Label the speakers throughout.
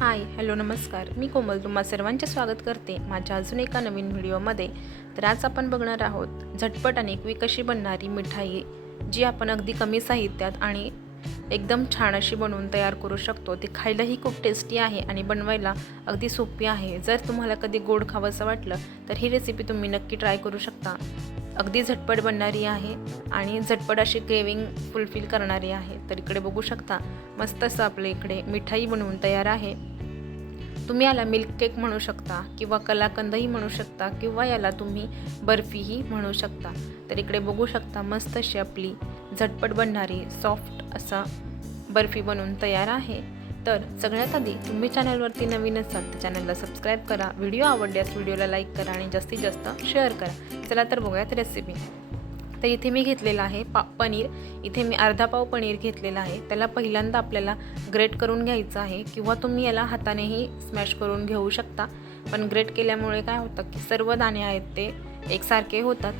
Speaker 1: Hi hello नमस्कार. मी कोमल तुम्हा सर्वांचे स्वागत करते माझ्या अजून एका नवीन व्हिडिओमध्ये. तर आज आपण बघणार आहोत झटपट आणि क्विक अशी बनणारी मिठाई जी आपण अगदी कमी साहित्यात आणि एकदम छान अशी बनवून तयार करू शकतो. ती खायलाही खूप टेस्टी आहे आणि बनवायला अगदी सोपी आहे. जर तुम्हाला कधी गोड खावंसं वाटलं तर ही रेसिपी तुम्ही नक्की ट्राय करू शकता. अगदी झटपट बनणारी आहे आणि झटपट अशी क्रेविंग फुलफिल करणारी आहे. तर इकडे बघू शकता मस्त असं आपल्या इकडे मिठाई बनवून तयार आहे. तुम्ही याला मिल्क केक म्हणू शकता किंवा कलाकंदही म्हणू शकता किंवा याला तुम्ही बर्फीही म्हणू शकता. तर इकडे बघू शकता मस्त अशी आपली झटपट बनणारी सॉफ्ट असा बर्फी बनवून तयार आहे. तर सगळ्यात आधी तुम्ही चॅनलवरती नवीन असाल तर चॅनलला सबस्क्राईब करा. व्हिडिओ आवडल्यास व्हिडिओला लाईक करा आणि जास्तीत जास्त शेअर करा. चला तर बघूयात रेसिपी तर इथे मी घेतलेलं आहे पा पनीर. इथे मी अर्धा पाव पनीर घेतलेलं आहे. त्याला पहिल्यांदा आपल्याला ग्रेट करून घ्यायचं आहे किंवा तुम्ही याला हातानेही स्मॅश करून घेऊ शकता. पण ग्रेट केल्यामुळे काय होतं की सर्व दाणे आहेत ते एकसारखे होतात.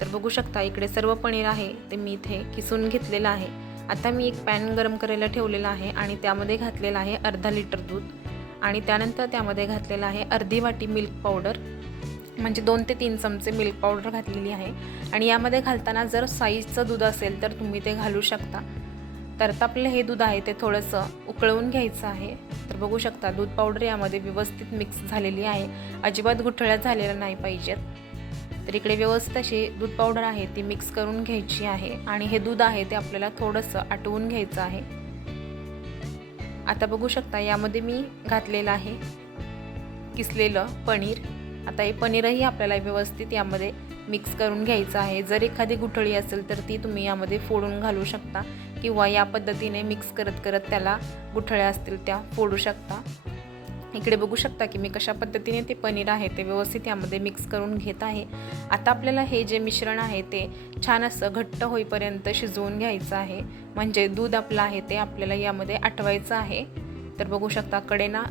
Speaker 1: तर बघू शकता इकडे सर्व पनीर आहे ते मी इथे किसून घेतलेलं आहे. आता मी एक पॅन गरम करायला ठेवलेला आहे आणि त्यामध्ये घातलेलं आहे अर्धा लिटर दूध. आणि त्यानंतर त्यामध्ये घातलेलं आहे अर्धी वाटी मिल्क पावडर. म्हणजे दोन ते तीन चमचे मिल्क पावडर घातलेली आहे. आणि यामध्ये घालताना जर साईजचं दूध असेल तर तुम्ही ते घालू शकता. तर आपलं हे दूध आहे ते थोडंसं उकळवून घ्यायचं आहे. तर बघू शकता दूध पावडर यामध्ये व्यवस्थित मिक्स झालेली आहे. अजिबात गुठळ्या झालेल्या नाही पाहिजेत. तर इकडे व्यवस्थित अशी दूध पावडर आहे ती मिक्स करून घ्यायची आहे. आणि हे दूध आहे ते आपल्याला थोडंसं आटवून घ्यायचं आहे. आता बघू शकता यामध्ये मी घातलेलं आहे किसलेलं पनीर. आता हे पनीरही आपल्याला व्यवस्थित यामध्ये मिक्स करून घ्यायचं आहे. जर एखादी गुठळी असेल तर ती तुम्ही यामध्ये फोडून घालू शकता किंवा या पद्धतीने मिक्स करत करत त्याला गुठळ्या असतील त्या फोडू शकता. इकडे बघू शकता की मी कशा पद्धतीने ते पनीर आहे ते व्यवस्थित यामध्ये मिक्स करून घेत आहे. आता आपल्याला हे जे मिश्रण आहे ते छान असं घट्ट होईपर्यंत शिजवून घ्यायचं आहे. म्हणजे दूध आपलं आहे ते आपल्याला यामध्ये आटवायचं आहे. तर बघू शकता कडेना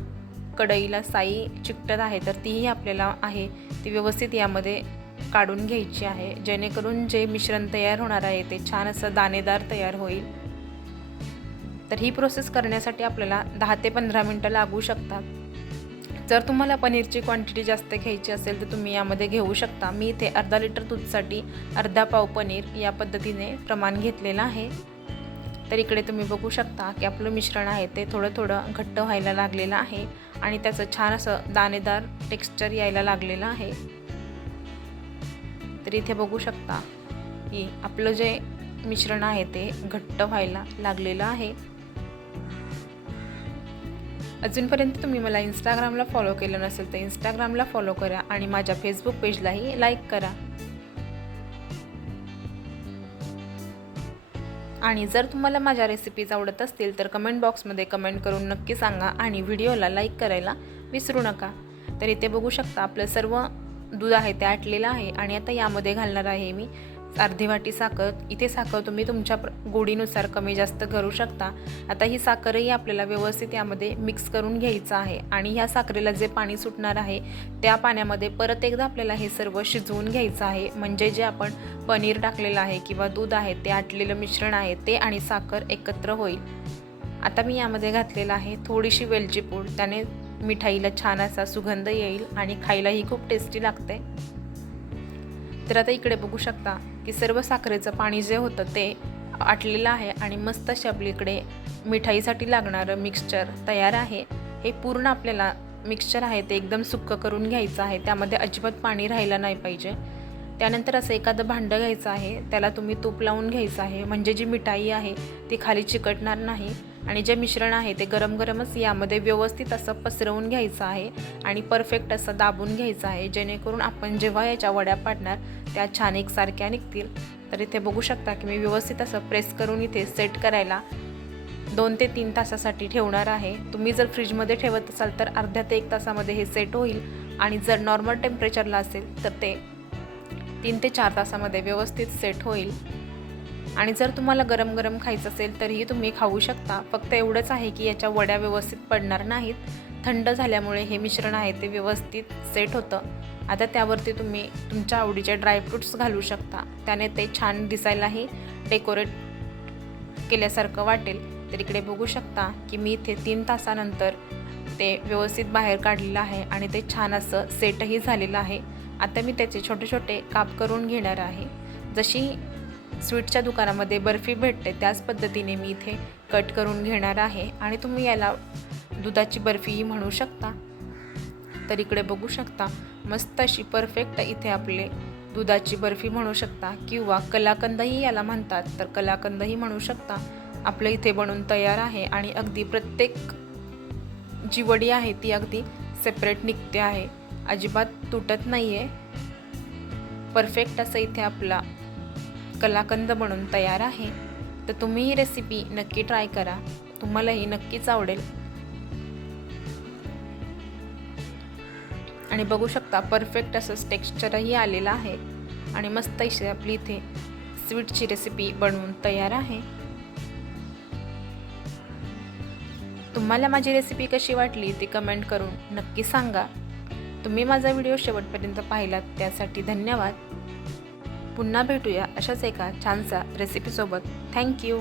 Speaker 1: कढईला साई चिकटत आहे तर तीही आपल्याला आहे. ती व्यवस्थित यामध्ये काढून घ्यायची आहे. जेणेकरून जे मिश्रण तयार होणार आहे ते छान असं दाणेदार तयार होईल. तर ही प्रोसेस करण्यासाठी आपल्याला दहा ते पंधरा मिनटं लागू शकतात. जर तुम्हाला पनीरची क्वांटिटी जास्त घ्यायची असेल तर तुम्ही यामध्ये घेऊ शकता. मी इथे अर्धा लिटर दूधसाठी अर्धा पाव पनीर या पद्धतीने प्रमाण घेतलेलं आहे. तर इकडे तुम्ही बघू शकता की आपलं मिश्रण आहे ते थोडं थोडं घट्ट व्हायला लागलेलं आहे आणि त्याचं छान असं दाणेदार टेक्स्चर यायला लागलेलं आहे. तर इथे बघू शकता की आपलं जे मिश्रण आहे ते घट्ट व्हायला लागलेलं आहे. अजूनपर्यंत तुम्ही मला इंस्टाग्रामला फॉलो केलं नसेल तर इंस्टाग्रामला फॉलो करा आणि माझ्या फेसबुक पेजलाही लाईक करा. आणि जर तुम्हाला माझ्या रेसिपीज आवडत असतील तर कमेंट बॉक्समध्ये कमेंट करून नक्की सांगा आणि व्हिडिओला लाईक करायला विसरू नका. तर इथे बघू शकता आपलं सर्व दूध आहे ते आटलेलं आहे आणि आता यामध्ये घालणार आहे मी अर्धी वाटी साखर इथे साखर तुम्ही तुमच्या गोडीनुसार कमी जास्त करू शकता. आता ही साखरही आपल्याला व्यवस्थित यामध्ये मिक्स करून घ्यायचं आहे आणि ह्या साखरेला जे पाणी सुटणार आहे त्या पाण्यामध्ये परत एकदा आपल्याला हे सर्व शिजवून घ्यायचं आहे. म्हणजे जे आपण पनीर टाकलेलं आहे किंवा दूध आहे ते आटलेलं मिश्रण आहे ते आणि साखर एकत्र होईल. आता मी यामध्ये घातलेलं आहे थोडीशी वेलची पूड त्याने मिठाईला छान असा सुगंध येईल आणि खायलाही खूप टेस्टी लागते. तर आता इकडे बघू शकता की सर्व साखरेचं पाणी जे होतं ते आटलेलं आहे आणि मस्त अशी आपली इकडे मिठाईसाठी लागणारं मिक्सचर तयार आहे. हे पूर्ण आपल्याला मिक्सचर आहे ते एकदम सुक्कं करून घ्यायचं आहे. त्यामध्ये अजिबात पाणी राहिलं नाही पाहिजे. त्यानंतर असं एखादं भांडं घ्यायचं आहे त्याला तुम्ही तूप लावून घ्यायचं आहे. म्हणजे जी मिठाई आहे ती खाली चिकटणार नाही. आणि जे मिश्रण आहे ते गरम गरमच यामध्ये व्यवस्थित असं पसरवून घ्यायचं आहे आणि परफेक्ट असं दाबून घ्यायचं आहे. जेणेकरून आपण जेव्हा याच्या वड्या पाडणार त्या छान एकसारख्या निघतील. तर इथे बघू शकता की मी व्यवस्थित असं प्रेस करून इथे सेट करायला दोन ते तीन तासासाठी ठेवणार आहे. तुम्ही जर फ्रीजमध्ये ठेवत असाल तर अर्ध्या ते एक तासामध्ये हे सेट होईल आणि जर नॉर्मल टेम्परेचरला असेल तर ते तीन ते चार तासामध्ये व्यवस्थित सेट होईल. आणि जर तुम्हाला गरम गरम खायचं असेल तरीही तुम्ही खाऊ शकता. फक्त एवढंच आहे की याच्या वड्या व्यवस्थित पडणार नाहीत. थंड झाल्यामुळे हे मिश्रण आहे ते व्यवस्थित सेट होतं. आता त्यावरती तुम्ही तुमच्या आवडीचे ड्रायफ्रूट्स घालू शकता. त्याने ते छान दिसायलाही डेकोरेट केल्यासारखं वाटेल. तर इकडे बघू शकता की मी इथे तीन तासानंतर ते व्यवस्थित बाहेर काढलेलं आहे आणि ते छान असं सेटही झालेलं आहे. आता मी त्याचे छोटे छोटे काप करून घेणार आहे. जशी स्वीटच्या दुकानामध्ये बर्फी भेटते. त्याच पद्धतीने मी इथे कट करून घेणार आहे. आणि तुम्ही याला दुधाची बर्फीही म्हणू शकता. तर इकडे बघू शकता मस्त अशी परफेक्ट इथे आपले दुधाची बर्फी म्हणू शकता किंवा कलाकंदही याला म्हणतात. तर कलाकंदही म्हणू शकता. आपलं इथे बनून तयार आहे आणि अगदी प्रत्येक जी वडी आहे ती अगदी सेपरेट निघते आहे. अजिबात तुटत नाही आहे परफेक्ट असं इथे आपला कलाकंद बनून तयार आहे. तर तुम्ही ही रेसिपी नक्की ट्राय करा. तुम्हालाही नक्कीच आवडेल. आणि बघू शकता परफेक्ट असं टेक्स्चरही आलेलं आहे. आणि मस्त अशी आपली इथे स्वीटची रेसिपी बनवून तयार आहे. तुम्हाला माझी रेसिपी कशी वाटली ती कमेंट करून नक्की सांगा. तुम्ही माझा व्हिडिओ शेवटपर्यंत पाहिलात त्यासाठी धन्यवाद. पुन्हा भेटूया अशाच एका छानसा रेसिपीसोबत थँक्यू